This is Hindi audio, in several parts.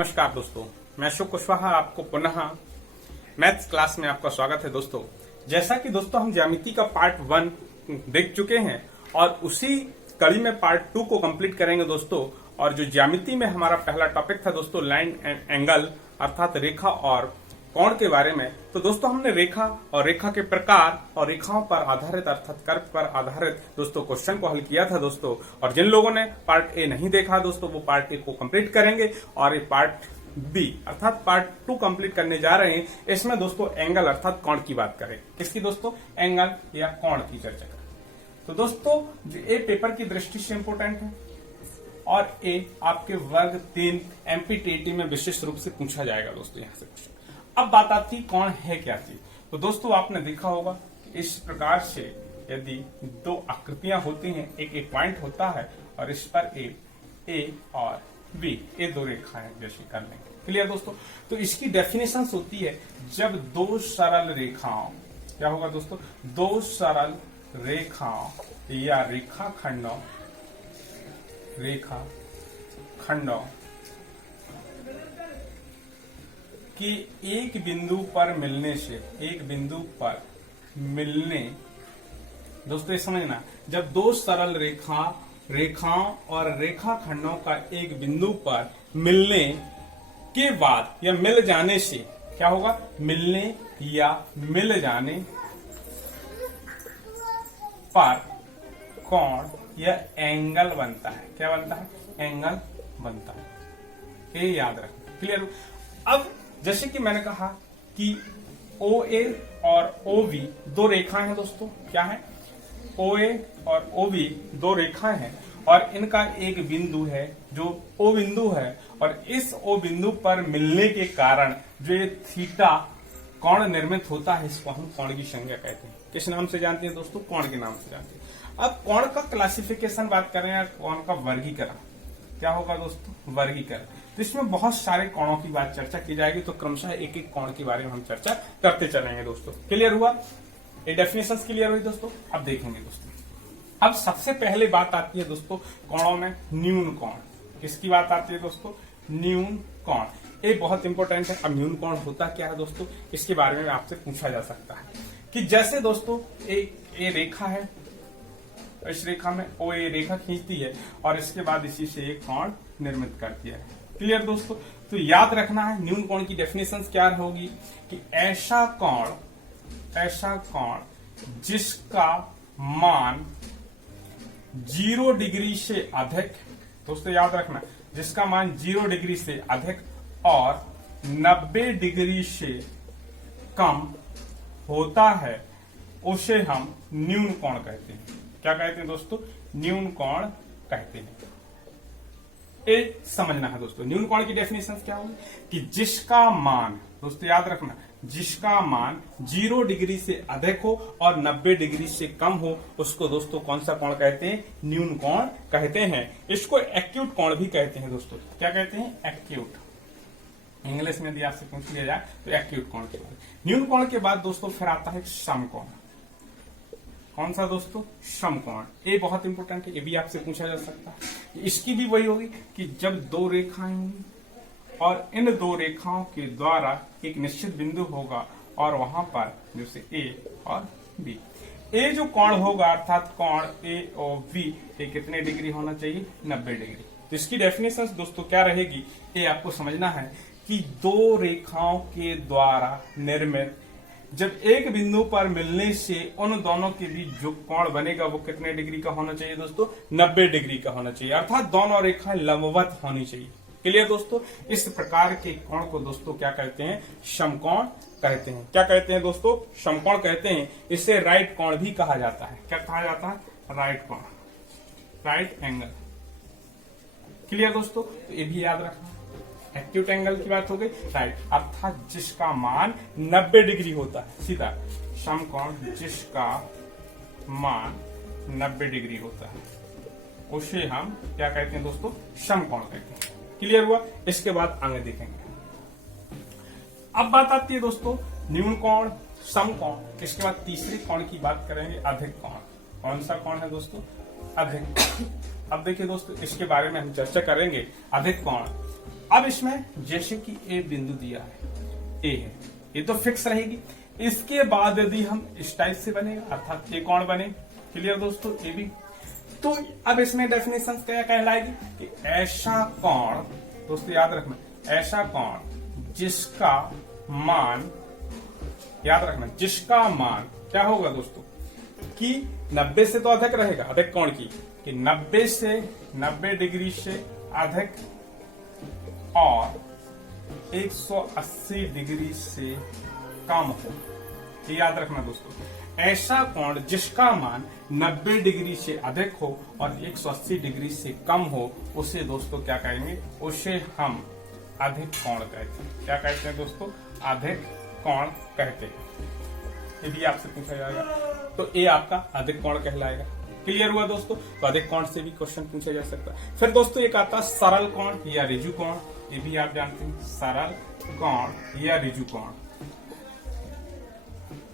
नमस्कार दोस्तों, मैं अशोक कुशवाहा आपको पुनः मैथ्स क्लास में आपका स्वागत है। दोस्तों जैसा कि दोस्तों हम ज्यामिति का पार्ट 1 देख चुके हैं और उसी कड़ी में पार्ट 2 को कंप्लीट करेंगे दोस्तों। और जो ज्यामिति में हमारा पहला टॉपिक था दोस्तों लाइन एंड एंगल अर्थात रेखा और कोण के बारे में। तो दोस्तों हमने रेखा और रेखा के प्रकार और रेखाओं पर आधारित अर्थात कर्व पर आधारित दोस्तों क्वेश्चन को हल किया था दोस्तों। और जिन लोगों ने पार्ट ए नहीं देखा दोस्तों वो पार्ट ए को कंप्लीट करेंगे और ये पार्ट बी अर्थात पार्ट 2 कंप्लीट करने जा रहे हैं। इसमें दोस्तों एंगल अर्थात कोण की बात करें। किसकी दोस्तों? एंगल या कोण की चर्चा करें। तो दोस्तों ए पेपर की दृष्टि से इंपोर्टेंट है और ए आपके वर्ग 3 एमपीटीटी में विशेष रूप से पूछा जाएगा दोस्तों यहाँ से क्वेश्चन। अब बात आती कोण है क्या चीज। तो दोस्तों आपने देखा होगा कि इस प्रकार से यदि दो आकृतियां होती हैं, एक पॉइंट होता है और इस पर ए और बी ये दो रेखाएं जैसे कर लेंगे। क्लियर दोस्तों? तो इसकी डेफिनेशन होती है जब दो सरल रेखाओं क्या होगा दोस्तों? दो सरल रेखाओं या रेखाखंडों कि एक बिंदु पर मिलने दोस्तों ये समझना, जब दो सरल रेखाओं और रेखाखंडों का एक बिंदु पर मिलने के बाद या मिल जाने से क्या होगा? मिलने या मिल जाने पर कोण या एंगल बनता है। क्या बनता है? एंगल बनता है। ये याद रखना। क्लियर? अब जैसे कि मैंने कहा कि OA और OB दो रेखाएं हैं दोस्तों। क्या है? OA और OB दो रेखाएं हैं और इनका एक बिंदु है जो O बिंदु है और इस O बिंदु पर मिलने के कारण जो ये थीटा कोण निर्मित होता है इसको हम कोण की संज्ञा कहते हैं। किस नाम से जानते हैं दोस्तों? कोण के नाम से जानते हैं। अब कोण का क्लासिफिकेशन बात करें या कोण का वर्गीकरण क्या होगा दोस्तों? वर्गीकरण। तो इसमें बहुत सारे कोणों की बात चर्चा की जाएगी, तो क्रमशः एक एक कोण के बारे में हम चर्चा करते चलेंगे दोस्तों। क्लियर हुआ? ये डेफिनेशंस क्लियर हुई दोस्तों। अब देखेंगे दोस्तों, अब सबसे पहले बात आती है दोस्तों कोणों में न्यून कोण। किसकी बात आती है दोस्तों? न्यून कोण। ये बहुत इंपॉर्टेंट है। अब न्यून कोण होता क्या है दोस्तों, इसके बारे में आपसे पूछा जा सकता है कि जैसे दोस्तों एक रेखा है, इस रेखा में ओ ए रेखा खींचती है और इसके बाद इसी से एक कोण निर्मित करती है। क्लियर दोस्तों? तो याद रखना है न्यून कोण की डेफिनेशन क्या होगी कि ऐसा कोण जिसका मान 0 डिग्री से अधिक, दोस्तों याद रखना, जिसका मान 0 डिग्री से अधिक और 90 डिग्री से कम होता है उसे हम न्यून कोण कहते हैं। क्या कहते हैं दोस्तों? न्यून कोण कहते हैं। ये समझना है दोस्तों। न्यून कोण की डेफिनेशन क्या होगी कि जिसका मान, दोस्तों याद रखना, जिसका मान 0 डिग्री से अधिक हो और 90 डिग्री से कम हो उसको दोस्तों कौन सा कोण कहते हैं? न्यून कोण कहते हैं। इसको एक्यूट कोण भी कहते हैं दोस्तों। क्या कहते हैं? एक्यूट। इंग्लिश में भी आपसे पूछ लिया जाए तो एक्यूट कोण के बाद, न्यून कोण के बाद दोस्तों फिर आता है समकोण। कौन सा दोस्तों? समकोण। ये बहुत इंपॉर्टेंट है, ये भी आपसे पूछा जा सकता है। इसकी भी वही होगी कि जब दो रेखाएं होंगी और इन दो रेखाओं के द्वारा एक निश्चित बिंदु होगा और वहां पर जैसे ए और बी, ए जो कोण होगा अर्थात कोण ए और बी ये कितने डिग्री होना चाहिए? 90 डिग्री। तो इसकी डेफिनेशन दोस्तों क्या रहेगी? ये आपको समझना है कि दो रेखाओं के द्वारा निर्मित जब एक बिंदु पर मिलने से उन दोनों के बीच जो कोण बनेगा वो कितने डिग्री का होना चाहिए दोस्तों? 90 डिग्री का होना चाहिए अर्थात दोनों रेखाएं लंबवत होनी चाहिए। क्लियर दोस्तों? इस प्रकार के कोण को दोस्तों क्या कहते हैं? समकोण कहते हैं। क्या कहते हैं दोस्तों? समकोण कहते हैं। इसे राइट कोण भी कहा जाता है। क्या कहा जाता है? राइट कोण, राइट एंगल। क्लियर दोस्तों? तो ये भी याद रखना। एक्यूट एंगल की बात हो गई, राइट, अर्थात जिसका मान 90 डिग्री होता है। सीधा समकोण जिसका मान 90 डिग्री होता है उसे हम क्या कहते हैं दोस्तों? समकोण कहते हैं। क्लियर हुआ? इसके बाद आगे देखेंगे। अब बात आती है दोस्तों न्यून कोण, समकोण। इसके बाद तीसरे कोण की बात करेंगे, अधिक कोण। कौन सा कोण है दोस्तों? अधिक। अब देखिए दोस्तों इसके बारे में हम चर्चा करेंगे। अधिक कोण अब इसमें जैसे कि ए बिंदु दिया है, ए है, ये तो फिक्स रहेगी। इसके बाद यदि हम इस टाइप से बनेगा, अर्थात ये कोण बने, क्लियर दोस्तों, ए भी। तो अब इसमें डेफिनेशन क्या कहलाएगी कि ऐसा कोण, दोस्तों याद रखना, ऐसा कोण जिसका मान, याद रखना, जिसका मान क्या होगा दोस्तों कि 90 से तो अधिक रहेगा, अधिक कोण की, कि 90 डिग्री से अधिक और 180 डिग्री से कम हो। ये याद रखना दोस्तों, ऐसा कोण जिसका मान 90 डिग्री से अधिक हो और 180 डिग्री से कम हो, उसे दोस्तों क्या कहेंगे, उसे हम अधिक कोण कहते हैं। क्या कहते हैं दोस्तों, अधिक कोण कहते हैं। ये भी आपसे पूछा जाएगा, तो ये आपका अधिक कोण कहलाएगा। क्लियर हुआ दोस्तों। तो अधिक कोण से भी क्वेश्चन पूछा जा सकता है। फिर दोस्तों एक आता है सरल कोण या ऋजु कोण, ये भी आप जानते हैं, सरल कोण या ऋजु कोण।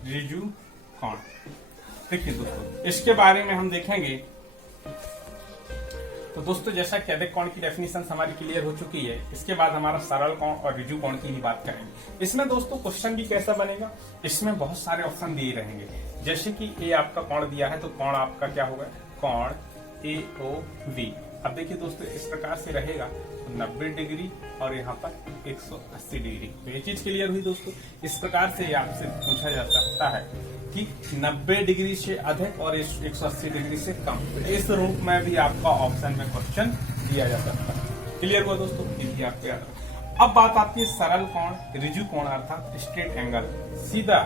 ऋजु कोण, देखिए दोस्तों इसके बारे में हम देखेंगे। तो दोस्तों जैसा कि अधिक कोण की डेफिनेशन हमारी क्लियर हो चुकी है, इसके बाद हमारा सरल कोण और ऋजु कोण की ही बात करेंगे। इसमें दोस्तों क्वेश्चन भी कैसा बनेगा, इसमें बहुत सारे ऑप्शन दिए रहेंगे। जैसे कि ए आपका कोण दिया है, तो कोण आपका क्या होगा, कोण AOV। अब देखिए दोस्तों इस प्रकार से रहेगा, तो 90 डिग्री और यहाँ पर 180 डिग्री। तो ये चीज क्लियर हुई दोस्तों। इस प्रकार से आपसे पूछा जा सकता है कि 90 डिग्री से अधिक और 180 डिग्री से कम। तो इस रूप में भी आपका ऑप्शन में क्वेश्चन दिया जा सकता है। क्लियर हुआ दोस्तों, ये भी आपको याद रखना। अब बात आती है सरल कोण, ऋजु कोण अर्थात स्ट्रेट एंगल, सीधा।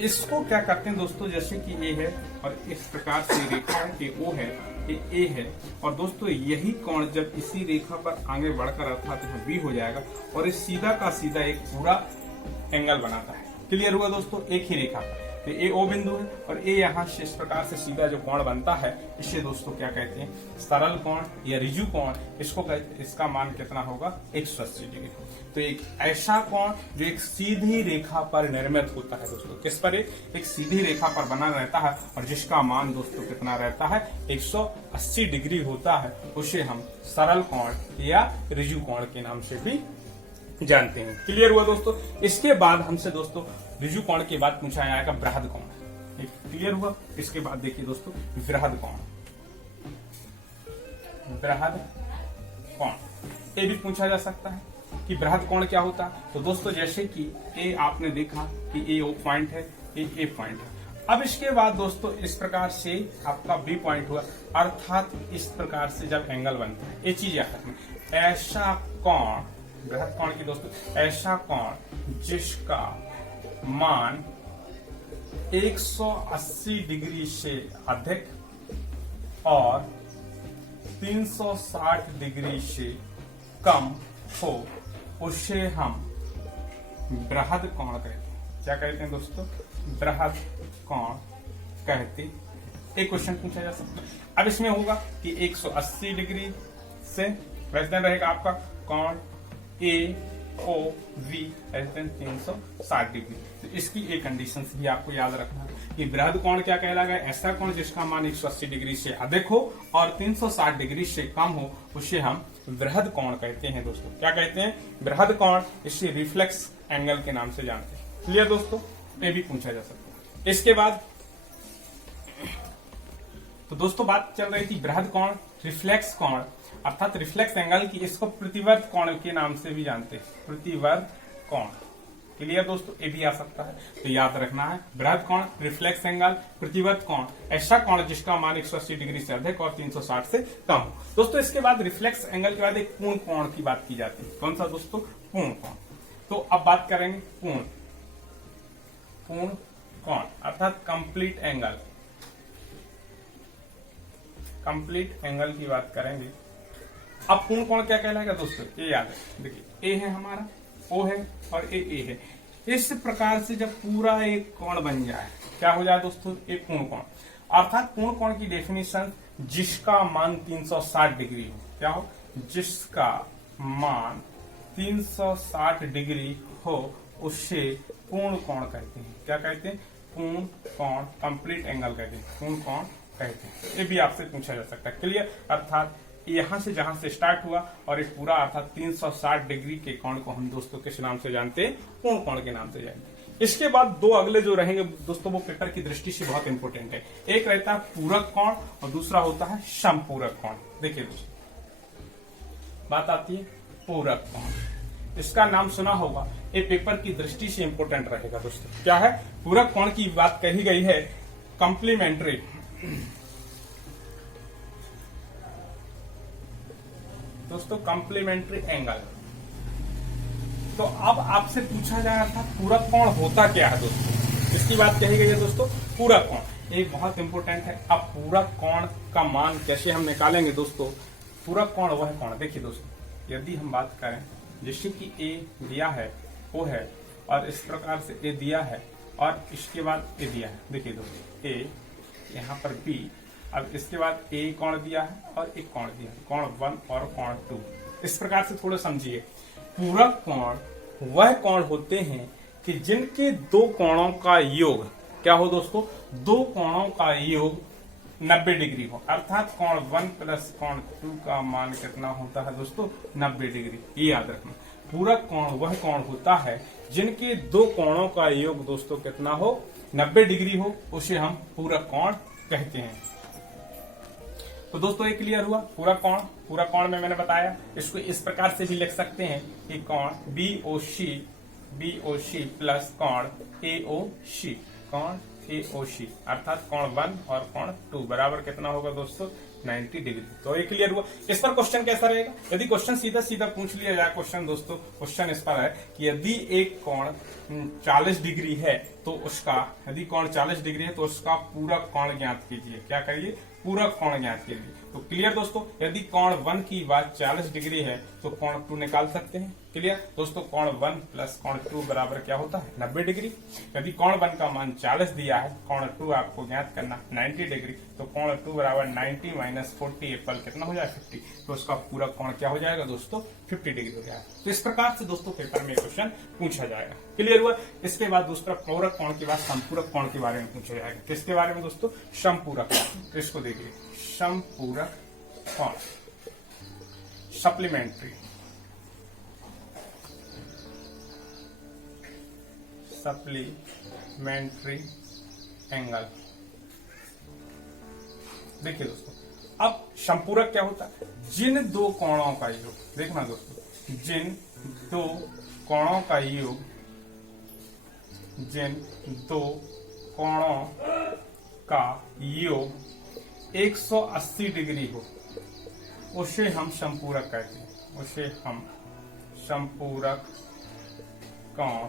इसको क्या करते हैं दोस्तों, जैसे कि ए है और इस प्रकार से रेखा है कि ओ है, ये ए है, और दोस्तों यही कोण जब इसी रेखा पर आगे बढ़कर अर्थात बी हो जाएगा और इस सीधा का सीधा एक पूरा एंगल बनाता है। क्लियर हुआ दोस्तों, एक ही रेखा पर। तो ए ओ बिंदु है और ए यहाँ से इस प्रकार से सीधा जो कोण बनता है, इसे दोस्तों क्या कहते हैं, सरल कोण या ऋजु कोण। इसको कहते, इसका मान कितना होगा, 180 डिग्री। तो एक ऐसा कोण जो एक सीधी रेखा पर निर्मित होता है दोस्तों, किस पर, एक सीधी रेखा पर बना रहता है और जिसका मान दोस्तों कितना रहता है, 180 डिग्री होता है, उसे हम सरल कोण या ऋजु कोण के नाम से भी जानते हैं। क्लियर हुआ दोस्तों। इसके बाद हमसे दोस्तों ऋजु कोण के बाद पूछा जाएगा बृहद कोण। क्लियर हुआ। इसके बाद देखिए दोस्तों बृहद कोण, बृहद कोण ये भी पूछा जा सकता है कि बृहद कोण क्या होता है। तो दोस्तों जैसे कि ए आपने देखा कि ए ओ पॉइंट है, ए पॉइंट है। अब इसके बाद दोस्तों इस प्रकार से आपका बी पॉइंट हुआ, अर्थात इस प्रकार से जब एंगल बनता है, ये चीज याद रखना, ऐसा कोण, बृहद कोण की दोस्तों, ऐसा कोण जिसका मान 180 डिग्री से अधिक और 360 डिग्री से कम हो, उसे हम बृहद कोण कहते हैं। क्या कहते हैं दोस्तों, बृहद कोण कहते हैं। एक क्वेश्चन पूछा जा सकता है। अब इसमें होगा कि 180 डिग्री से वैसे रहेगा आपका कोण AOV 360 डिग्री। तो इसकी एक कंडीशन भी आपको याद रखना है कि बृहद कोण क्या कहलाएगा, ऐसा कोण जिसका मान 180 डिग्री से अधिक हो और 360 डिग्री से कम हो, उसे हम बृहद कोण कहते हैं दोस्तों। क्या कहते हैं, बृहद कोण। इसे रिफ्लेक्स एंगल के नाम से जानते हैं। क्लियर दोस्तों, ये भी पूछा जा सकता है। इसके बाद तो दोस्तों बात चल रही थी बृहद कोण, रिफ्लेक्स कोण अर्थात रिफ्लेक्स एंगल की। इसको प्रतिवर्त कोण के नाम से भी जानते हैं, प्रतिवर्त कोण। क्लियर दोस्तों, ये भी आ सकता है। तो याद रखना है, बृहद कोण, रिफ्लेक्स एंगल, प्रतिवर्त कोण, ऐसा कोण जिसका मान 180 डिग्री से अधिक और 360 से कम हो। दोस्तों इसके बाद रिफ्लेक्स एंगल के बाद एक पूर्ण कोण की बात की जाती है। कौन सा दोस्तों, पूर्ण कोण। तो अब बात करेंगे पूर्ण कोण अर्थात कंप्लीट एंगल, कंप्लीट एंगल की बात करेंगे। अब पूर्ण कोण क्या कहलाएगा दोस्तों, ये याद है। देखिए ए है हमारा, ओ है और ए है। इस प्रकार से जब पूरा एक कोण बन जाए, क्या हो जाए दोस्तों, एक पूर्ण कोण। अर्थात पूर्ण कोण की डेफिनेशन जिसका मान 360 डिग्री हो। क्या हो, जिसका मान 360 डिग्री हो, उससे पूर्ण कोण कहते हैं। क्या कहते हैं, पूर्ण कोण, कंप्लीट एंगल कहते हैं, पूर्ण कोण कहते हैं। ये भी आपसे पूछा जा सकता है। क्लियर। अर्थात यहां से जहां से स्टार्ट हुआ और एक पूरा अर्थात 360 डिग्री के कोण को हम दोस्तों किस नाम से जानते हैं? पूर्ण कोण के नाम से जानते हैं। इसके बाद दो अगले जो रहेंगे दोस्तों वो पेपर की दृष्टि से बहुत इंपॉर्टेंट है। एक रहता है पूरक कोण और दूसरा होता है समपूरक कोण। देखिए दोस्तों, बात आती है पूरक कोण। इसका नाम सुना होगा, ये पेपर की दृष्टि से इंपॉर्टेंट रहेगा दोस्तों। क्या है? पूरक कोण की बात कही गई है कॉम्प्लीमेंट्री दोस्तों, कॉम्प्लीमेंट्री एंगल। तो अब आपसे पूछा जा रहा था पूरक कोण होता क्या है दोस्तों, इसकी बात कही गई है दोस्तों। पूरक कोण एक बहुत इंपॉर्टेंट है। अब पूरक कोण का मान कैसे हम निकालेंगे दोस्तों? पूरक कोण वह कोण, देखिए दोस्तों, यदि हम बात करें जैसे कि ए दिया है ओ है और इस प्रकार से ए दिया है और इसके बाद ए दिया है। देखिए दोस्तों, ए यहाँ पर बी, अब इसके बाद ए कोण दिया है और एक कोण दिया है, कोण 1 और कोण 2। इस प्रकार से थोड़ा समझिए। पूरक कोण वह कोण होते हैं कि जिनके दो कोणों का योग क्या हो दोस्तों? दो कोणों का योग 90 डिग्री हो, अर्थात कोण 1 प्लस कोण 2 का मान कितना होता है दोस्तों? 90 डिग्री। ये याद रखना, पूरक कोण वह कोण होता है जिनके दो कोणों का योग दोस्तों कितना हो? 90 डिग्री हो, उसे हम पूरक कोण कहते हैं। तो दोस्तों ये क्लियर हुआ पूरक कोण। पूरक कोण में मैंने बताया इसको इस प्रकार से भी लिख सकते हैं कि कोण BOC प्लस कोण AOC, कोण AOC अर्थात कोण 1 और कोण 2 बराबर कितना होगा दोस्तों? 90 डिग्री। तो ये क्लियर हुआ। इस पर क्वेश्चन कैसा रहेगा? यदि क्वेश्चन सीधा सीधा पूछ लिया जाए क्वेश्चन दोस्तों, क्वेश्चन इस पर है कि यदि एक कोण 40 डिग्री है तो उसका, यदि कोण 40 डिग्री है तो उसका पूरक कोण ज्ञात कीजिए। क्या करिए? पूरक कोण ज्ञात कीजिए। तो क्लियर दोस्तों, यदि कोण 1 की बात 40 डिग्री है तो कोण 2 निकाल सकते हैं। क्लियर दोस्तों, कोण 1 प्लस कोण 2 बराबर क्या होता है? 90 डिग्री। यदि कोण 1 का मान 40 दिया है, कोण 2 आपको ज्ञात करना 90 डिग्री, तो कोण 2 बराबर 90 माइनस 40 एप्पल कितना हो जाए? 50। तो उसका पूरक कोण क्या हो जाएगा दोस्तों? 50 डिग्री हो जाएगा। तो इस प्रकार से दोस्तों पेपर में क्वेश्चन पूछा जाएगा। क्लियर हुआ। इसके बाद दूसरा पूरक कोण के बाद समपूरक कोण के बारे में पूछा जाएगा। किसके बारे में दोस्तों? समपूरक कोण। तो इसको देखिए, समपूरक कोण, सप्लीमेंट्री एंगल। देखिए दोस्तों, अब समपूरक क्या होता है? जिन दो कोणों का योग, देखना दोस्तों, जिन दो कोणों का योग, जिन दो कोणों का योग 180 डिग्री हो उसे हम समपूरक कहते हैं। उसे हम समपूरक कोण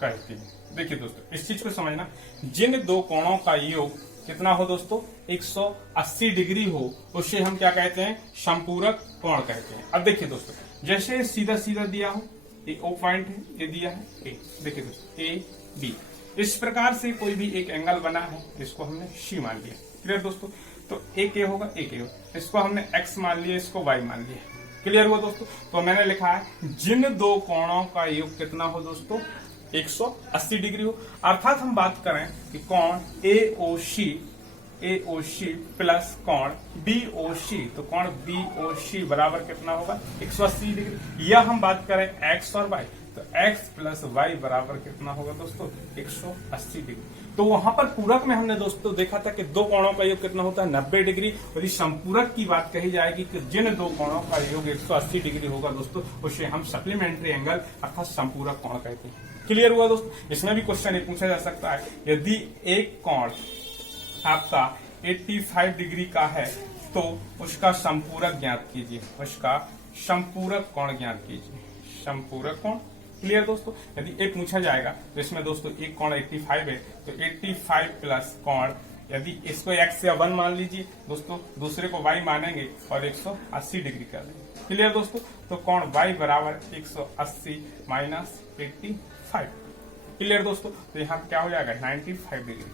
कहते हैं। देखिए दोस्तों, इस चीज को समझना, जिन दो कोणों का योग कितना हो दोस्तों? 180 डिग्री हो उसे हम क्या कहते हैं? समपूरक कोण कहते हैं। अब देखिए दोस्तों, जैसे सीधा सीधा दिया हो, एक ओ पॉइंट है, ये दिया है ए। देखिए दोस्तों, ए बी, इस प्रकार से कोई भी एक एंगल बना है, इसको हमने सी मान लिया। क्लियर दोस्तों, तो एक ए होगा, एक ए होगा, इसको हमने एक्स मान लिया, इसको वाई मान लिया। क्लियर हुआ दोस्तों। तो मैंने लिखा है जिन दो कोणों का योग कितना हो दोस्तों? 180 डिग्री हो, अर्थात हम बात करें कि कोण AOC प्लस कोण BOC, तो कोण BOC बराबर कितना होगा? 180 डिग्री। या हम बात करें x और y, तो x प्लस वाई बराबर कितना होगा दोस्तों? 180 डिग्री। तो वहां पर पूरक में हमने दोस्तों देखा था कि दो कोणों का योग कितना होता है? 90 डिग्री। यदि समपूरक की बात कही जाएगी कि जिन दो कोणों का योग 180 डिग्री होगा दोस्तों, उसे हम सप्लीमेंट्री एंगल अर्थात समपूरक कोण कहते हैं। क्लियर हुआ दोस्तों। इसमें भी क्वेश्चन ये पूछा जा सकता है, यदि एक कोण आपका 85 डिग्री का है तो उसका समपूरक ज्ञात कीजिए। उसका समपूरक कोण ज्ञात कीजिए। समपूरक कोण। क्लियर दोस्तों। यदि ये पूछा जाएगा तो इसमें दोस्तों एक कोण 85 है, तो 85 प्लस कोण, यदि इसको x से 1 मान लीजिए दोस्तों, दूसरे को y मानेंगे और 180 डिग्री कर देंगे। क्लियर दोस्तों। तो कोण y बराबर 180 माइनस 85। क्लियर दोस्तों। तो यहाँ क्या हो जाएगा? 95 डिग्री।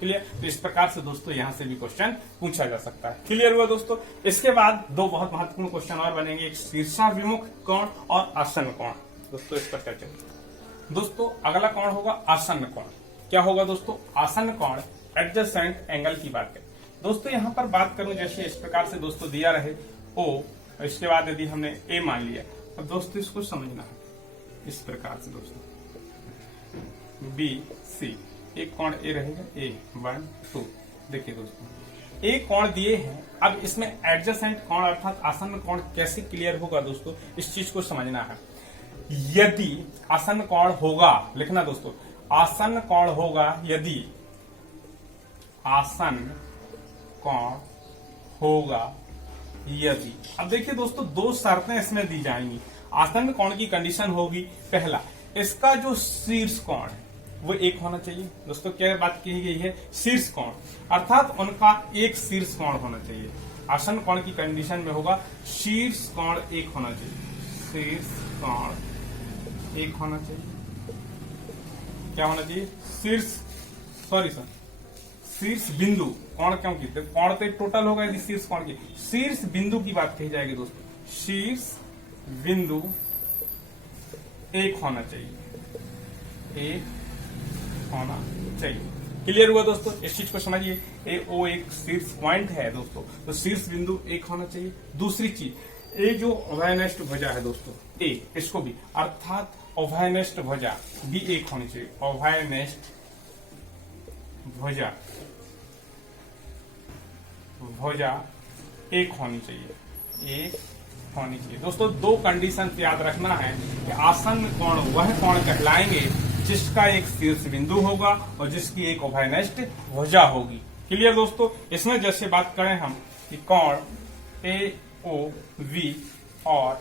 क्लियर। तो इस प्रकार से दोस्तों यहाँ से भी क्वेश्चन पूछा जा सकता है। क्लियर हुआ दोस्तों। इसके बाद दो बहुत महत्वपूर्ण क्वेश्चन और बनेंगे, एक शीर्षाभिमुख कोण और आसन्न कोण। दोस्तों इस पर चर्चा दोस्तों, अगला कोण होगा आसन्न कोण। क्या होगा दोस्तों? आसन्न कोण एडजेसेंट एंगल की बात करें। दोस्तों यहाँ पर बात करूं जैसे इस प्रकार से दोस्तों दिया रहे ओ, इसके बाद यदि हमने ए मान लिया, अब दोस्तों इसको समझना है इस प्रकार से दोस्तों बी सी, एक कोण ए रहेगा, ए 1 2। देखिए दोस्तों एक कोण दिए हैं, अब इसमें एडजेसेंट कोण अर्थात आसन्न कोण कैसे क्लियर होगा दोस्तों, इस चीज को समझना है। यदि आसन्न कोण होगा, लिखना दोस्तों, आसन्न कोण होगा यदि आसन्न कोण होगा यदि, अब देखिए दोस्तों दो शर्तें इसमें दी जाएंगी। आसन्न कोण की कंडीशन होगी, पहला इसका जो शीर्ष कोण है वो एक होना चाहिए। दोस्तों क्या बात कही गई है, शीर्ष कोण, अर्थात उनका एक शीर्ष कोण होना चाहिए। आसन्न कोण की कंडीशन में होगा शीर्ष कोण एक होना चाहिए, शीर्ष कोण एक होना चाहिए। क्या होना चाहिए, शीर्ष बिंदु कोण, क्योंकि कोण तो एक टोटल होगा यदि शीर्ष कोण की, शीर्ष बिंदु की बात कही जाएगी दोस्तों, शीर्ष बिंदु एक होना चाहिए, एक होना चाहिए। क्लियर हुआ दोस्तों, इस चीज को समझिए। ए ओ एक शीर्ष पॉइंट है दोस्तों, तो शीर्ष बिंदु एक होना चाहिए। दूसरी चीज, ए जो अभयनिष्ठ भुजा है दोस्तों, ए इसको भी, अर्थात अभयनिष्ठ भुजा भी एक होनी चाहिए, अभयनिष्ठ भुजा एक होनी चाहिए, एक होनी चाहिए। दोस्तों दो कंडीशन याद रखना है कि आसन्न कोण वह कोण कहलाएंगे जिसका एक शीर्ष बिंदु होगा और जिसकी एक अभयनिष्ठ भुजा होगी। क्लियर दोस्तों, इसमें जैसे बात करें हम कि कोण ए ओ वी और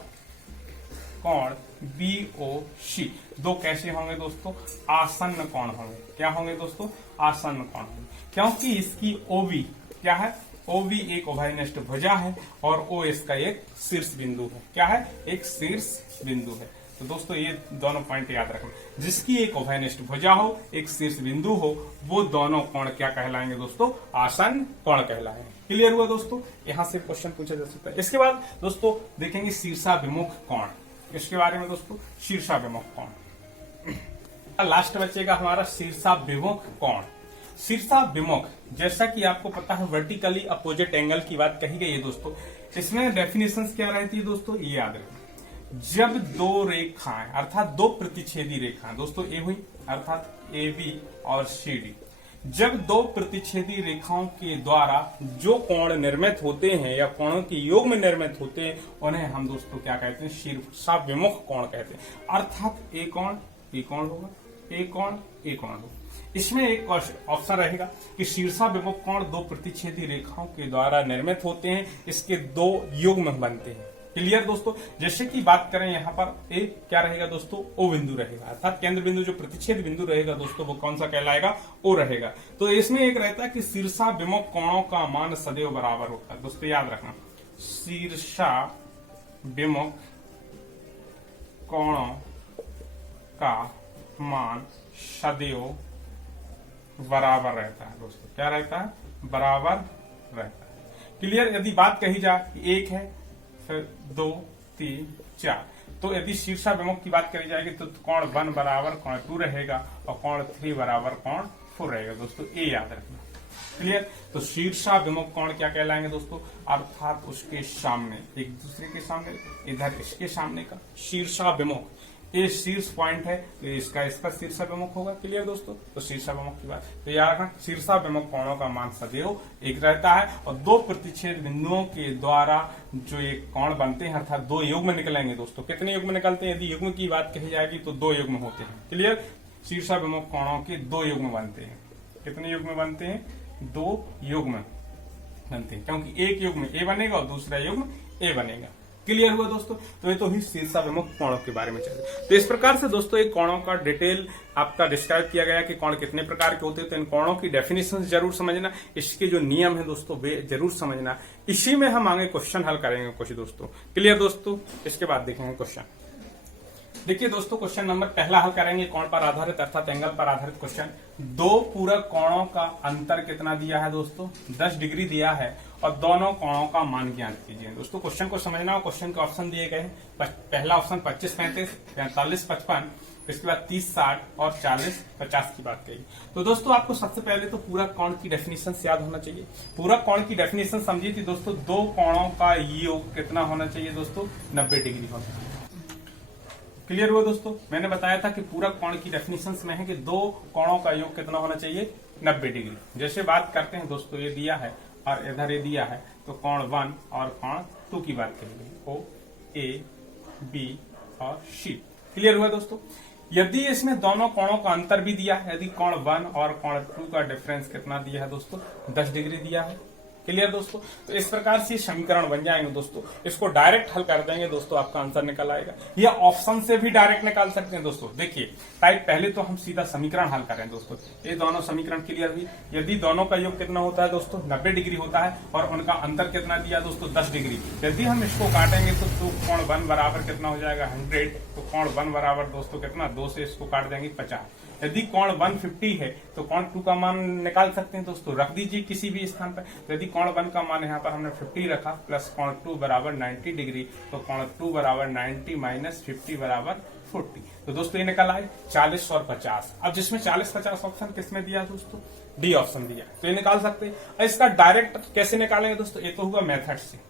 कोण बी ओ सी दो कैसे होंगे दोस्तों, आसन्न कोण होंगे। क्या होंगे दोस्तों, आसन्न कोण होंगे, क्योंकि इसकी ओबी क्या है, ओबी एक अभयनिष्ठ भुजा है और ओ इसका एक शीर्ष बिंदु है। क्या है, एक शीर्ष बिंदु है। तो दोस्तों ये दोनों पॉइंट याद रखना, जिसकी एक अभयनिष्ठ भुजा हो, एक शीर्ष बिंदु हो, वो दोनों कोण क्या कहलाएंगे दोस्तों, आसन्न कोण कहलाएंगे। क्लियर हुआ दोस्तों, यहां से क्वेश्चन पूछा जा सकता है। इसके बाद दोस्तों देखेंगे शीर्षाभिमुख कोण, इसके बारे में दोस्तों, शीर्षाभिमुख कोण लास्ट बचेगा हमारा शीर्षाभिमुख कोण। शीर्षाभिमुख, जैसा कि आपको पता है वर्टिकली अपोजिट एंगल की बात कही गई है दोस्तों। इसमें डेफिनेशंस क्या रहती है दोस्तों, ये याद रखना। जब दो रेखाएं अर्थात दो प्रतिच्छेदी रेखाएं, दोस्तों ए हुई अर्थात ए बी और सी डी, जब दो प्रतिच्छेदी रेखाओं के द्वारा जो कोण निर्मित होते हैं या कोणों के योग में निर्मित होते हैं, उन्हें हम दोस्तों क्या कहते हैं, शीर्षाभिमुख कोण कहते हैं। अर्थात ए कोण होगा, ए कोण होगा। इसमें एक ऑप्शन रहेगा कि शीर्षाभिमुख कोण दो प्रतिच्छेदी रेखाओं के द्वारा निर्मित होते हैं, इसके दो युग्म बनते हैं। क्लियर दोस्तों, जैसे कि बात करें यहाँ पर ए क्या रहेगा दोस्तों, ओ बिंदु रहेगा, अर्थात केंद्र बिंदु जो प्रतिच्छेद बिंदु रहेगा दोस्तों वो कौन सा कहलाएगा, ओ रहेगा। तो इसमें एक रहता है कि शीर्षाभिमुख कोणों का मान सदैव बराबर होता है। दोस्तों याद रखना, शीर्षाभिमुख कोणों का मान सदैव बराबर रहता है दोस्तों। क्या रहता है, बराबर रहता है। क्लियर, यदि बात कही जाए कि एक है फिर 2 3 4, तो यदि शीर्षाभिमुख की बात करी जाएगी तो कोण 1 बराबर कोण 2 रहेगा और कोण 3 बराबर कोण 4 रहेगा दोस्तों, ये याद रखना। क्लियर, तो शीर्षाभिमुख कोण क्या कहलाएंगे दोस्तों, अर्थात उसके सामने, एक दूसरे के सामने, इधर इसके सामने का शीर्षाभिमुख, ये शीर्ष पॉइंट है तो इसका शीर्षाभिमुख होगा। क्लियर दोस्तों, तो शीर्षाभिमुख की बात तो याद रखना, शीर्षाभिमुख कोणों का मान सदैव एक रहता है और दो प्रतिच्छेद बिंदुओं के द्वारा जो एक कोण बनते हैं अर्थात दो युग्म निकलेंगे दोस्तों। कितने युग्म निकलते हैं, यदि युग्म की बात कही जाएगी तो 2 युग्म होते हैं। क्लियर, शीर्षाभिमुख कोणों के 2 युग्म बनते हैं। कितने युग्म बनते हैं, 2 युग्म बनते हैं, क्योंकि एक युग्म ए बनेगा और दूसरा युग्म ए बनेगा। क्लियर हुआ दोस्तों, तो ये तो ही शीर्षाभिमुख कोणों के बारे में चले। तो इस प्रकार से दोस्तों एक कोणों का डिटेल आपका डिस्क्राइब किया गया कि कोण कितने प्रकार के होते हैं। तो इन कोणों की डेफिनेशन जरूर समझना, इसके जो नियम है दोस्तों वे जरूर समझना। इसी में हम आगे क्वेश्चन हल करेंगे कुछ दोस्तों। क्लियर दोस्तों, इसके बाद देखेंगे क्वेश्चन। देखिए दोस्तों, क्वेश्चन नंबर पहला हल करेंगे कोण पर आधारित अर्थात एंगल पर आधारित क्वेश्चन। 2 पूरक कोणों का अंतर कितना दिया है दोस्तों, 10 डिग्री दिया है और दोनों कोणों का मान ज्ञात कीजिए। दोस्तों क्वेश्चन को समझना हो, क्वेश्चन के ऑप्शन दिए गए हैं। पहला ऑप्शन 25 35, 45 55 इसके बाद 30, 60 और 40, 50 की बात कही। तो दोस्तों आपको सबसे पहले तो पूरक कोण की डेफिनेशन याद होना चाहिए। पूरक कोण की डेफिनेशन समझिए थी दोस्तों, दो कोणों का योग कितना होना चाहिए दोस्तों, 90 डिग्री होना चाहिए। क्लियर हुआ दोस्तों, मैंने बताया था कि पूरक कोण की डेफिनेशन में है कि दो कोणों का योग कितना होना चाहिए, 90 डिग्री। जैसे बात करते हैं दोस्तों, ये दिया है और इधर ये दिया है, तो कोण 1 और कोण 2 की बात करेंगे, ओ ए बी और सी। क्लियर हुआ दोस्तों। यदि इसमें दोनों कोणों का अंतर भी दिया है, यदि कोण 1 और कोण 2 का डिफरेंस कितना दिया है दोस्तों, 10 डिग्री दिया है। क्लियर दोस्तों, तो इस प्रकार से समीकरण बन जाएंगे दोस्तों। इसको डायरेक्ट हल कर देंगे दोस्तों, आपका आंसर निकल आएगा, या ऑप्शन से भी डायरेक्ट निकाल सकते हैं दोस्तों। देखिए टाइप, पहले तो हम सीधा समीकरण हल करें दोस्तों। ये दोनों समीकरण क्लियर हुई। यदि दोनों का योग कितना होता है दोस्तों, 90 डिग्री होता है, और उनका अंतर कितना दिया दोस्तों, 10 डिग्री। यदि हम इसको काटेंगे तो कोण 1 बराबर कितना हो जाएगा, 100। तो कोण 1 बराबर दोस्तों कितना, 2 से इसको काट देंगे 50। यदि कोण 150 है तो कोण 2 का मान निकाल सकते हैं दोस्तों, रख दीजिए किसी भी स्थान पर। तो यदि कोण 1 का मान यहाँ पर हमने 50 रखा, प्लस कोण 2 बराबर 90 डिग्री, तो कोण 2 बराबर 90 माइनस 50 बराबर 40। तो दोस्तों ये निकल आए 40 और 50। अब जिसमें 40-50 ऑप्शन किसमें दिया दोस्तों, डी ऑप्शन दिया, तो ये निकाल सकते हैं। इसका डायरेक्ट कैसे निकालेंगे दोस्तों, ये तो होगा मेथड से।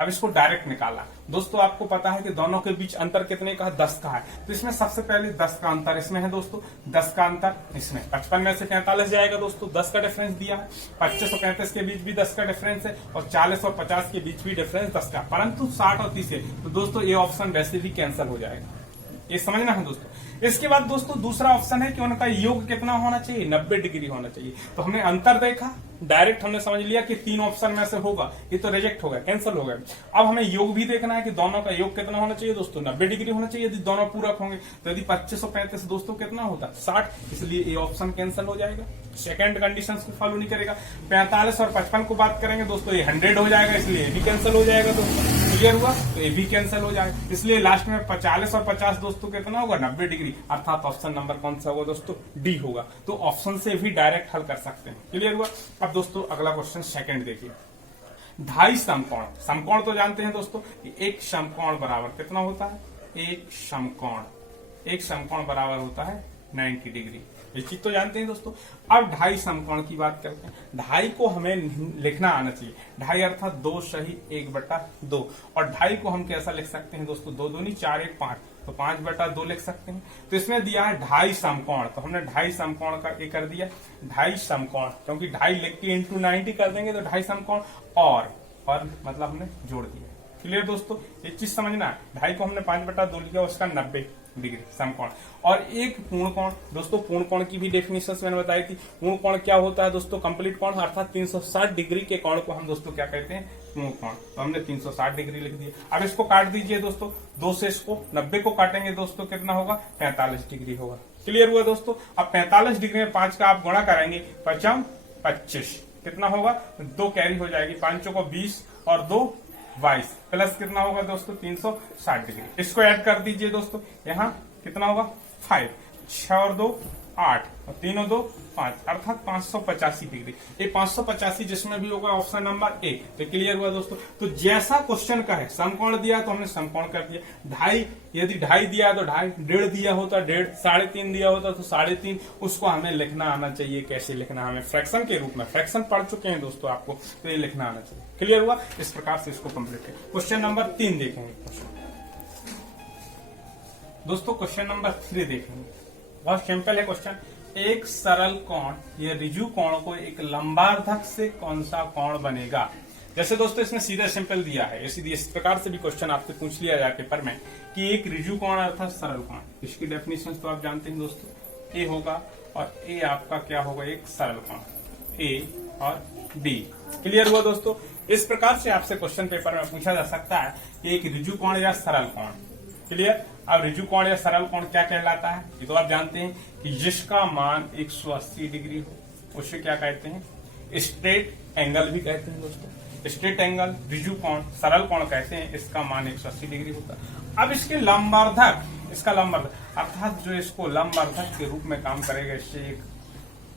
अब इसको डायरेक्ट निकाला दोस्तों, आपको पता है कि दोनों के बीच अंतर कितने का है, 10 का है। तो इसमें सबसे पहले 10 का अंतर इसमें है दोस्तों, 10 का अंतर इसमें 55 में से 43 जाएगा दोस्तों, 10 का डिफरेंस दिया है। 25 और 35 के बीच भी 10 का डिफरेंस है, और 40 और 50 के बीच भी डिफरेंस 10 का, परंतु 60 और 30 है, तो दोस्तों ये ऑप्शन वैसे भी कैंसिल हो जाएगा, ये समझना है दोस्तों। इसके बाद दोस्तों दूसरा ऑप्शन है कि उनका योग कितना होना चाहिए, 90 डिग्री होना चाहिए। तो हमने अंतर देखा, डायरेक्ट हमने समझ लिया कि 3 ऑप्शन में से होगा, ये तो रिजेक्ट हो गया, कैंसिल हो गया। अब हमें योग भी देखना है कि दोनों का योग कितना होना चाहिए दोस्तों, 90 डिग्री होना चाहिए। यदि दोनों पूरक होंगे तो यदि 25 और 35 दोस्तों कितना होता है, 60, इसलिए ये ऑप्शन कैंसिल हो जाएगा, सेकंड कंडीशन को फॉलो नहीं करेगा। 45 और 55 को बात करेंगे दोस्तों, ये 100 हो जाएगा, इसलिए ये भी कैंसिल हो जाएगा दोस्तों। क्लियर हुआ, तो ये भी कैंसिल हो जाएगा, इसलिए लास्ट में 40 और 50 दोस्तों कितना होगा, 90 डिग्री, अर्थात ऑप्शन नंबर कौन सा होगा दोस्तों, डी होगा। तो ऑप्शन से भी डायरेक्ट हल कर सकते हैं। क्लियर हुआ। अब दोस्तों अगला क्वेश्चन सेकंड देखिए, ढाई समकोण। समकोण तो जानते हैं दोस्तों, एक समकोण बराबर कितना होता है, एक समकोण बराबर होता है 90 डिग्री, ये चीज तो जानते हैं दोस्तों। अब ढाई समकोण की बात करते हैं। ढाई को हमें लिखना आना चाहिए, ढाई अर्थात 2 सही 1/2, और ढाई को हम कैसा लिख सकते हैं दोस्तों, 2 दूनी 4 1 5, तो 5/2 लिख सकते हैं। तो इसमें दिया है ढाई समकोण, तो हमने ढाई समकोण का ये कर दिया ढाई समकोण, क्योंकि ढाई लिख के इंटू 90 कर देंगे तो ढाई समकोण, और मतलब हमने जोड़ दिया। क्लियर दोस्तों, एक चीज समझना है, ढाई को हमने 5/2 लिया, उसका 90 डिग्री समकोण, और एक पूर्ण कोण। दोस्तों पूर्ण कोण की भी डेफिनेशन मैंने बताई थी। पूर्ण कोण क्या होता है दोस्तों, कंप्लीट कोण, अर्थात 360 डिग्री के कोण को हम दोस्तों क्या कहते हैं, पूर्ण कोण। तो हमने 360 डिग्री लिख दिया। अब इसको काट दीजिए दोस्तों, 2 से इसको 90 को काटेंगे दोस्तों, कितना होगा, 45 डिग्री होगा। क्लियर हुआ दोस्तों। अब 45 डिग्री में 5 का आप गुणा कराएंगे, 5 25 कितना होगा, 2 कैरी हो जाएगी, 5 को 20 और 2 22, प्लस कितना होगा दोस्तों, 360 डिग्री। इसको ऐड कर दीजिए दोस्तों, यहाँ कितना होगा 5, 6 और 2 8, और 3 और 2 5, अर्थात 585 डिग्री। ये 585 जिसमें भी होगा ऑप्शन नंबर ए। तो क्लियर हुआ दोस्तों। तो जैसा क्वेश्चन का है, समकोण दिया तो हमने समकोण कर दिया, ढाई यदि ढाई दिया है तो ढाई, 1.5 दिया होता 1.5, 3.5 दिया होता तो 3.5, उसको हमें लिखना आना चाहिए। कैसे लिखना, हमें फ्रैक्शन के रूप में, फ्रैक्शन पढ़ चुके हैं दोस्तों आपको, तो ये लिखना आना चाहिए। क्लियर हुआ। इस प्रकार से इसको कंप्लीट करें। क्वेश्चन नंबर 3 देखेंगे दोस्तों, क्वेश्चन नंबर 3 देखेंगे, बहुत सिंपल है क्वेश्चन। एक सरल कोण या रिजु कोण को एक लंबार्धक से कौन सा कोण बनेगा। जैसे दोस्तों इसने सीधा सिंपल दिया है, इस प्रकार से भी क्वेश्चन आपसे पूछ लिया जाए पेपर में कि एक रिजु कोण अर्थात सरल कोण, इसकी डेफिनेशन तो आप जानते हैं दोस्तों, ए होगा और ए आपका क्या होगा, एक सरल कोण, ए और डी। क्लियर हुआ दोस्तों। इस प्रकार से आपसे क्वेश्चन पेपर में पूछा जा सकता है कि एक रिजु कोण या सरल कोण। क्लियर। अब रिजु कोण या सरल कोण क्या कहलाता है, ये तो आप जानते हैं कि जिसका मान 180 डिग्री हो, उसे क्या कहते हैं, स्ट्रेट एंगल भी कहते हैं दोस्तों। स्ट्रेट एंगल, रिजु कोण, सरल कोण कहते हैं, इसका मान 180 डिग्री होता है। अब इसके लंबार्धक, इसका लंबार्धक अर्थात जो इसको लंबार्धक के रूप में काम करेगा, इससे एक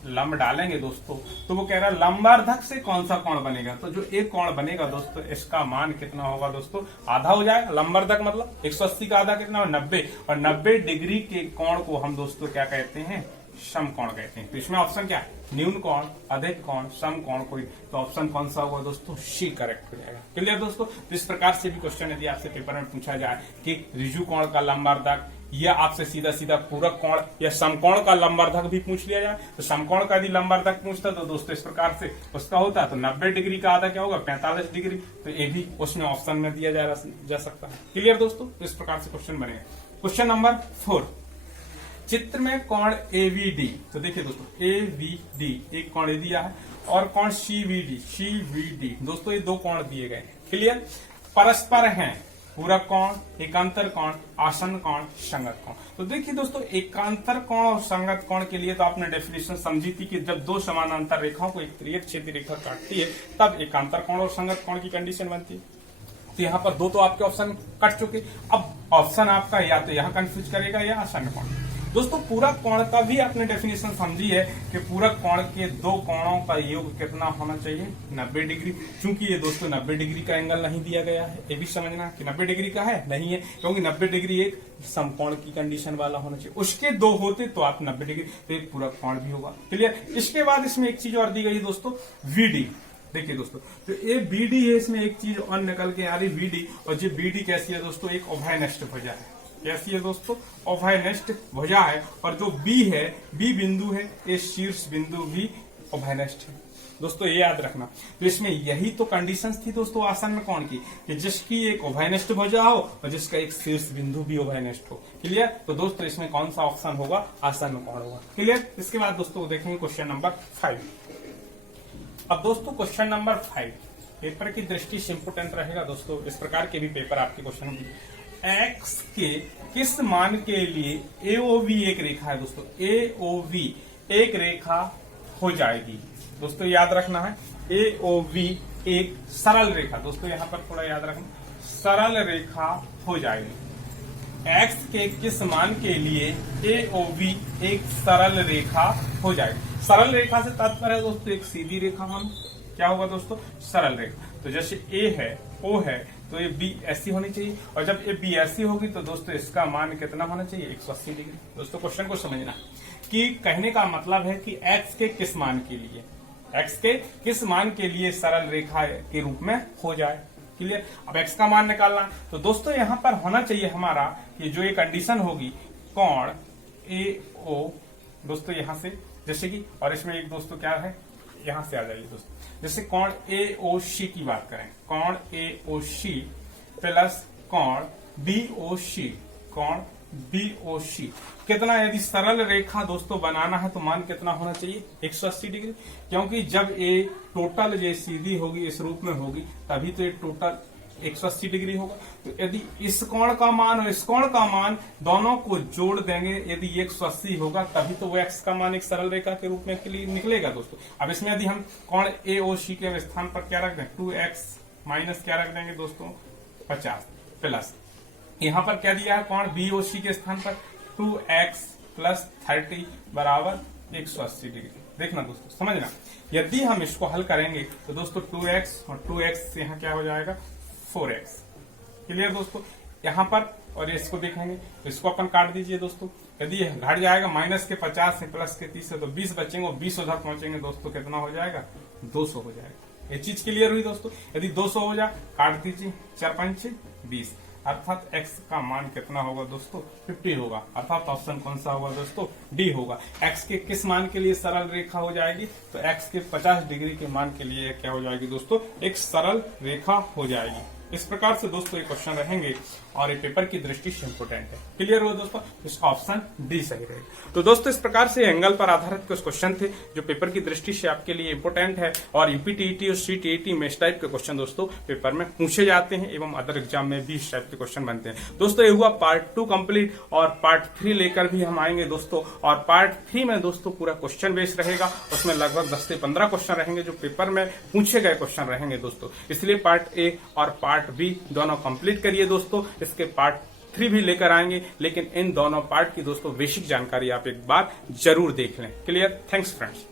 लंब डालेंगे दोस्तों, तो वो कह रहा है लंबार्धक से कौन सा कोण बनेगा। तो जो एक कोण बनेगा दोस्तों, इसका मान कितना होगा दोस्तों, आधा हो जाएगा। लंबार्धक मतलब 180 का आधा कितना, 90, और 90 डिग्री के कोण को हम दोस्तों क्या कहते हैं, समकोण कहते हैं। तो इसमें ऑप्शन क्या है, न्यून कोण, अधिक कोण, समकोण कोई, तो ऑप्शन कौन सा होगा दोस्तों, सी करेक्ट हो जाएगा। क्लियर दोस्तों। तो इस प्रकार से भी क्वेश्चन यदि आपसे पेपर में पूछा जाए कि ऋजु कोण का लंबार्धक, या आपसे सीधा सीधा पूरक कोण या समकोण का लंबार्धक भी पूछ लिया जाए, तो समकोण का यदि लंबार्धक पूछता तो दोस्तों इस प्रकार से उसका होता, तो 90 डिग्री का आधा क्या होगा, 45 डिग्री। तो ये भी उसमें ऑप्शन में दिया जा सकता है। क्लियर दोस्तों। तो इस प्रकार से क्वेश्चन बनेगा। क्वेश्चन नंबर 4, चित्र में कोण एवीडी। तो देखिए दोस्तों, एवीडी एक कोण दिया है, और कोण सीवीडी दोस्तों ये दो कोण दिए गए हैं। क्लियर, परस्पर हैं, पूरक कोण, एकांतर कोण, आसन्न कोण, संगत कोण। तो देखिए दोस्तों, एकांतर कोण और संगत कोण के लिए तो आपने डेफिनेशन समझी थी कि जब दो समानांतर रेखाओं को एक तिर्यक क्षेत्रीय रेखा काटती है तब एकांतर कोण और संगत कोण की कंडीशन बनती है। तो यहाँ पर दो तो आपके ऑप्शन कट चुके। अब ऑप्शन आपका या तो यहाँ कंफ्यूज करेगा या आसन्न कोण। दोस्तों पूरक कोण का भी आपने डेफिनेशन समझी है कि पूरक कोण के दो कोणों का योग कितना होना चाहिए, 90 डिग्री। चूंकि ये दोस्तों 90 डिग्री का एंगल नहीं दिया गया है, ये भी समझना कि 90 डिग्री का है नहीं है, क्योंकि 90 डिग्री एक समकोण की कंडीशन वाला होना चाहिए। उसके दो होते तो आप 90 डिग्री, तो एक पूरक कोण भी होगा। क्लियर। इसके बाद इसमें एक चीज और दी गई दोस्तों, वीडी। देखिए दोस्तों, तो ये बीडी है, इसमें एक चीज और निकल के आ रही बीडी। और जो बीडी कैसी है दोस्तों, एक उभयनिष्ठ भुजा है। कैसी है दोस्तों, उभयनिष्ठ भुजा है। और जो बी है, बी बिंदु है, ये शीर्ष बिंदु भी उभयनिष्ठ है। दोस्तों ये याद रखना। तो इसमें यही तो कंडीशंस थी दोस्तों आसन्न कोण की, कि जिसकी एक उभयनिष्ठ भुजा हो और जिसका एक शीर्ष बिंदु भी उभयनिष्ठ हो। क्लियर। तो दोस्तों इसमें कौन सा ऑप्शन होगा, आसन्न कोण होगा। क्लियर। इसके बाद दोस्तों देखेंगे क्वेश्चन नंबर 5। अब दोस्तों क्वेश्चन नंबर 5 पेपर की दृष्टि से इंपोर्टेंट रहेगा दोस्तों। इस प्रकार के भी पेपर आपके क्वेश्चन, एक्स के किस मान के लिए एओवी एक रेखा है दोस्तों, एओवी एक रेखा हो जाएगी। दोस्तों याद रखना है, एओवी एक सरल रेखा। दोस्तों यहां पर थोड़ा याद रखना, सरल रेखा हो जाएगी। एक्स के किस मान के लिए एओवी एक सरल रेखा हो जाएगी। सरल रेखा से तात्पर्य है दोस्तों एक सीधी रेखा मान क्या होगा दोस्तों, सरल रेखा। तो जैसे ए है, ओ है, तो ये बी ऐसी होनी चाहिए, और जब ये बी ऐसी होगी तो दोस्तों इसका मान कितना होना चाहिए, 180 डिग्री। दोस्तों क्वेश्चन को समझना कि कहने का मतलब है कि एक्स के किस मान के लिए, एक्स के किस मान के लिए सरल रेखा के रूप में हो जाए। क्लियर। अब एक्स का मान निकालना, तो दोस्तों यहां पर होना चाहिए हमारा कि जो ये कंडीशन होगी, कोण ए ओ दोस्तों यहां से, जैसे कि, और इसमें एक दोस्तों क्या है, यहां से आ जाइए दोस्तों, जैसे कोण ए ओ सी की बात करें, कोण ए ओ सी प्लस कोण बी ओ सी, कोण बी ओ सी कितना, यदि सरल रेखा दोस्तों बनाना है तो मान कितना होना चाहिए, 180 डिग्री। क्योंकि जब ये टोटल ये सीधी होगी, इस रूप में होगी, तभी तो ये टोटल 180 डिग्री होगा। तो यदि इस कोण का मान और इस कोण का मान दोनों को जोड़ देंगे, यदि 180 होगा, तभी तो वो एक्स का मान एक सरल रेखा के रूप में निकलेगा दोस्तों। अब इसमें यदि हम कोण ए ओ सी के स्थान पर क्या रख दें, 2x माइनस क्या रख देंगे दोस्तों, 50 प्लस, यहाँ पर क्या दिया है, कोण बी ओ सी के स्थान पर 2x प्लस 30 बराबर 180 डिग्री। देखना दोस्तों, समझना, यदि हम इसको हल करेंगे तो दोस्तों 2x और 2x से यहाँ क्या हो जाएगा, 4x। क्लियर दोस्तों। यहाँ पर और इसको देखेंगे तो इसको अपन काट दीजिए दोस्तों, यदि घट जाएगा माइनस के 50 से प्लस के 30 से, तो 20 बचेंगे, 20 उधर पहुंचेंगे दोस्तों, कितना हो जाएगा, 200 हो जाएगा। ये चीज क्लियर हुई दोस्तों। यदि 200 हो जाए, काट दीजिए, 4 5 20, अर्थात x का मान कितना होगा दोस्तों, 50 होगा। अर्थात ऑप्शन कौन सा होगा दोस्तों, डी होगा। x के किस मान के लिए सरल रेखा हो जाएगी, तो x के 50 डिग्री के मान के लिए क्या हो जाएगी दोस्तों, एक सरल रेखा हो जाएगी। इस प्रकार से दोस्तों ये क्वेश्चन रहेंगे और ये पेपर की दृष्टि से इंपोर्टेंट है। क्लियर हो दोस्तों, इसका ऑप्शन डी सही रहेगा। तो दोस्तों इस प्रकार से एंगल पर आधारित कुछ क्वेश्चन थे जो पेपर की दृष्टि से आपके लिए इंपोर्टेंट है, और यूपीटीईटी और सीटीईटी में इस टाइप के क्वेश्चन दोस्तों पेपर में पूछे जाते हैं एवं अदर एग्जाम में भी इस टाइप के क्वेश्चन बनते हैं। दोस्तों ये हुआ पार्ट 2 कंप्लीट, और पार्ट 3 लेकर भी हम आएंगे दोस्तों, और पार्ट 3 में दोस्तों पूरा क्वेश्चन बेस्ड रहेगा। उसमें लगभग 10 से 15 क्वेश्चन रहेंगे जो पेपर में पूछे गए क्वेश्चन रहेंगे दोस्तों। इसलिए पार्ट ए और पार्ट बी दोनों कंप्लीट करिए दोस्तों। इसके पार्ट 3 भी लेकर आएंगे, लेकिन इन दोनों पार्ट की दोस्तों बेसिक जानकारी आप एक बार जरूर देख लें। क्लियर। Thanks friends.